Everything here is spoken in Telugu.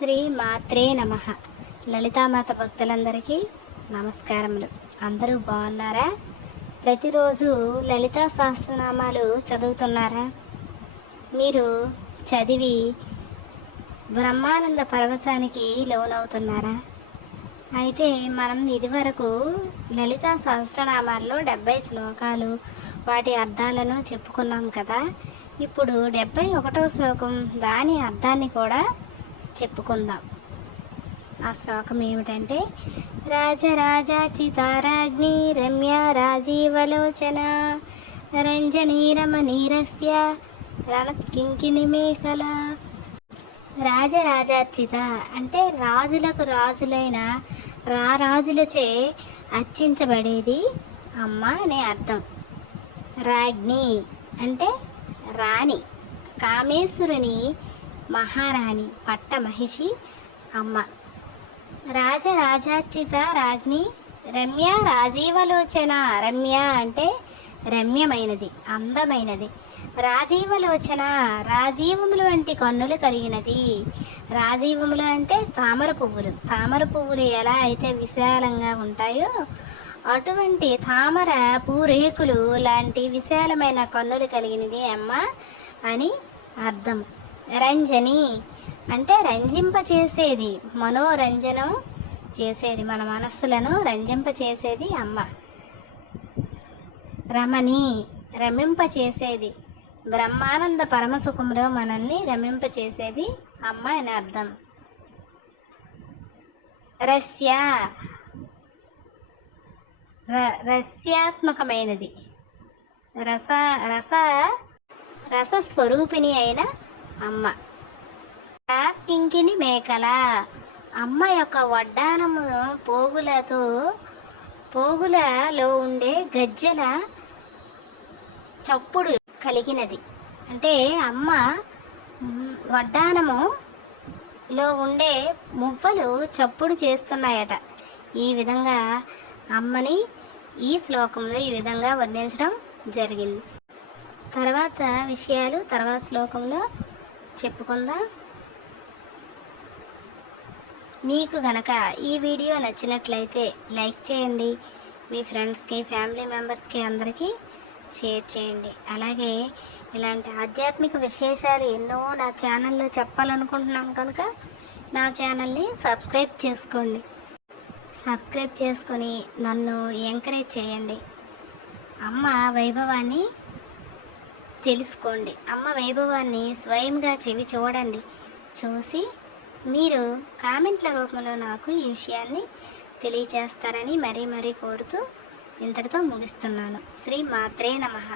శ్రీ మాత్రే నమః. లలితామాత భక్తులందరికీ నమస్కారములు. అందరూ బాగున్నారా? ప్రతిరోజు లలితా సహస్రనామాలు చదువుతున్నారా? మీరు చదివి బ్రహ్మానంద పరవశానికి లోనవుతున్నారా? అయితే మనం ఇదివరకు లలితా సహస్రనామాల్లో 70 శ్లోకాలు వాటి అర్థాలను చెప్పుకున్నాం కదా. ఇప్పుడు 71వ శ్లోకం దాని అర్థాన్ని కూడా చెప్పుకుందాం. ఆ శ్లోకం ఏమిటంటే, రాజరాజాచితారాజ్ఞి రమ్య రాజీవలోచన రంజనీరమణీరస్య రణత్కింకిని మేకల. రాజరాజార్చిత అంటే రాజులకు రాజులైన రారాజులచే అర్చించబడేది అమ్మ అనే అర్థం. రాజ్ఞి అంటే రాణి, కామేశ్వరుని మహారాణి, పట్ట మహిషి అమ్మ. రాజరాజార్చిత రాజ్ఞి రమ్య రాజీవలోచన. రమ్య అంటే రమ్యమైనది, అందమైనది. రాజీవలోచన రాజీవములు వంటి కన్నులు కలిగినది. రాజీవములు అంటే తామర పువ్వులు. తామర పువ్వులు ఎలా అయితే విశాలంగా ఉంటాయో అటువంటి తామర పూరేకులు లాంటి విశాలమైన కన్నులు కలిగినది అమ్మ అని అర్థం. రంజని అంటే రంజింపచేసేది, మనోరంజనం చేసేది, మన మనస్సులను రంజింపచేసేది అమ్మ. రమణి రమింపచేసేది, బ్రహ్మానంద పరమసుఖంలో మనల్ని రమింపచేసేది అమ్మ అని అర్థం. రస్య రస్యాత్మకమైనది, రసస్వరూపిణి అయిన అమ్మ. కింకిని మేకల అమ్మ యొక్క వడ్డానము పోగులలో ఉండే గజ్జల చప్పుడు కలిగినది. అంటే అమ్మ వడ్డానములో ఉండే మువ్వలు చప్పుడు చేస్తున్నాయట. ఈ విధంగా అమ్మని ఈ శ్లోకంలో ఈ విధంగా వర్ణించడం జరిగింది. తర్వాత విషయాలు తర్వాత శ్లోకంలో చెప్పుకుందాం. మీకు గనక ఈ వీడియో నచ్చినట్లయితే లైక్ చేయండి, మీ ఫ్రెండ్స్కి, ఫ్యామిలీ మెంబర్స్కి అందరికీ షేర్ చేయండి. అలాగే ఇలాంటి ఆధ్యాత్మిక విశేషాలు ఎన్నో నా ఛానల్లో చెప్పాలనుకుంటున్నాం కనుక నా ఛానల్ని సబ్స్క్రైబ్ చేసుకోండి. సబ్స్క్రైబ్ చేసుకొని నన్ను ఎంకరేజ్ చేయండి. అమ్మ వైభవాన్ని తెలుసుకోండి. అమ్మ వైభవాన్ని స్వయంగా చెవి చూడండి. చూసి మీరు కామెంట్ల రూపంలో నాకు ఈ విషయాన్ని తెలియచేస్తారని మరీ కోరుతూ ఇంతటితో ముగిస్తున్నాను. శ్రీ మాత్రే నమః.